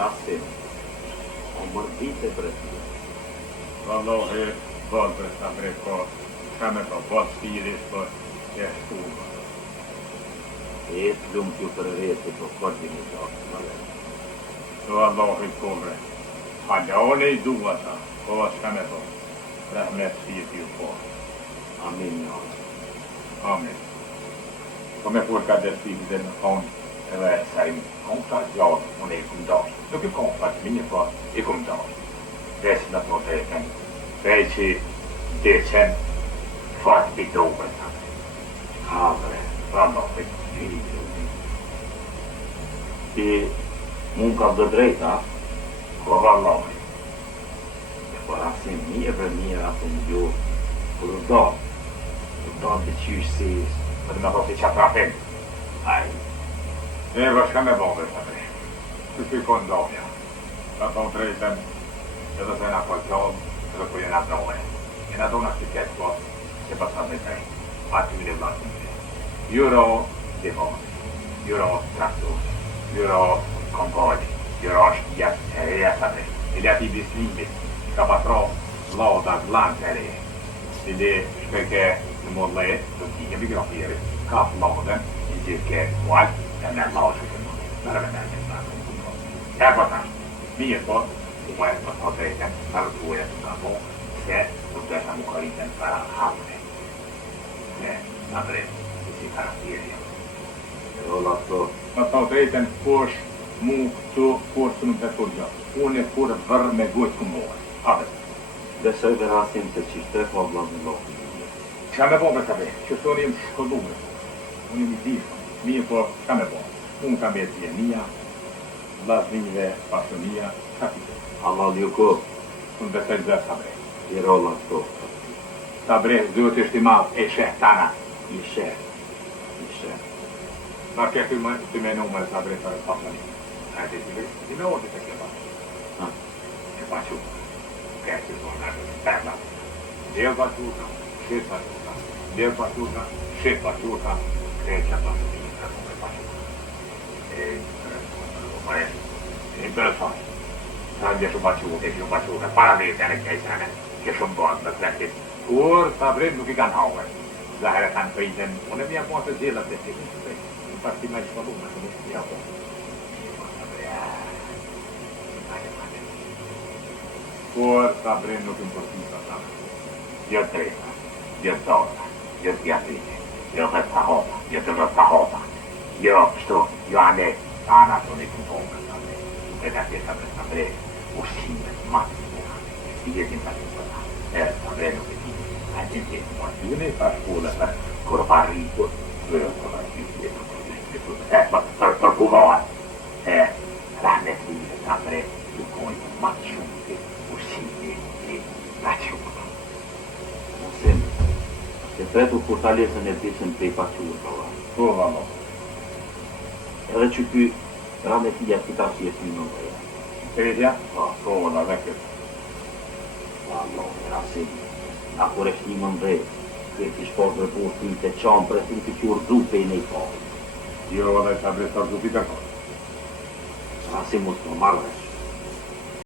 Rasim, o mërdite bretëve. Vallohi, vëllë sa breko, shame po stiris për e shtuva. E të lumë t'ju për rreti për kodin I gjatë, më le. Vallohi kore, halone I dua ta, po shame po, rahmet shqit ju po. Amin, ja. Amin. Kom e kur ka dështit dhe në thonë, edhe sa I kom sa gjatë, unë I kom dash. Nuk I kom sa të minje, po I kom dash. Desh në të drejten, veqi deqen, fatë bidove të. Havre, Vallohi. ti mund ka dhe drejta, Ko vallohi. po Rasim, mirë Rasim ju, kur do të qysh si, Për të me thosi që atrafin. aj, E vëshka me bove të bre. Të pikon domja. Ta thonë drejten, edhe se na kolqon, edhe ku jena dole. Jena dona që ketë po, që pasat dhe tej. Aty në vlasin të. Juro divon, juro traktor, juro kompoj, juro është jetë të reja të bre. Ili ati bislimit, ka patro loda glan të re. Ili shpeke në modle, të t'i kemi grafirit, ka lodën, I gjithke kual, e me laushu të mëllë. Nërë me nërë të nërë. E po ta, mirë po, u e po të drejten, nërë të ujë të ka po, se u të e mu koriten para havre. Ne, në drejtë, si karakterja. rolla të, Në të drejten, kush mu këtu, kush të nuk të kurgja. Unë e kur vërë me gujtë këmbohë. Have. besoj dhe Rasim se qishte po vladë në lokë. Qa me bo me të vejtë, që të unë jem shkollume. Unë jem I dishë. Mirë po, qa me bo? Unë kam jetë jemia, vllaznive, pasunia, qa ti të? Allah ju ku, Unë besoj dhe të bre. I rolla të, Ta bre, duhet ishtë I madh e shehtana. ishe. Ma ke ty me numër ta bre të pasani. A ti ti me ordi të ke pa. Ke pa që. Ke që të nërë, perla. Del pasuta, shet pasuta. Del pasuta, shet pasuta. Ke që pasuta. Interesant. Sa ndje shumë paquta, para vete në kejsane, ke shumë bëndë në kretit. Kur ta bre nuk I kanë hauër. Zahere kanë pejten, unë e mja po të gjellat të të të të në pas ti me shpallume, të nuk mja po. Kur ta bre nuk më përpisa ta. Jo drejta, jo dora, jo djatine, jo dhe pahota, jo të dhe pahota. Jo kështu, jo ane, ana të një këmponga ta bre. E da tjeta bre ta bre, ushime, matë të muha. I jetin ta të përta. E ta bre nuk e ti. A të të të martune, pa shkullë, kur pa rritur, për punohet. Rahmet live ta bre, ju kojnë matë shumë të ushime të raqunë. Rasim, se pretu kur ta lesën e disën prej paqurë, Po, vamo. edhe që ky rametia si ta si e ty në mëja. Kretja? Po, da dhe këtë. Allah, Rasim, na kur e shni më ndrej, këtë I shport dhe po të të qamë për të të qurë dhupe I nej pari. Jo, dhe ta bre të rëzupi të kohë. Rasim mos më marrë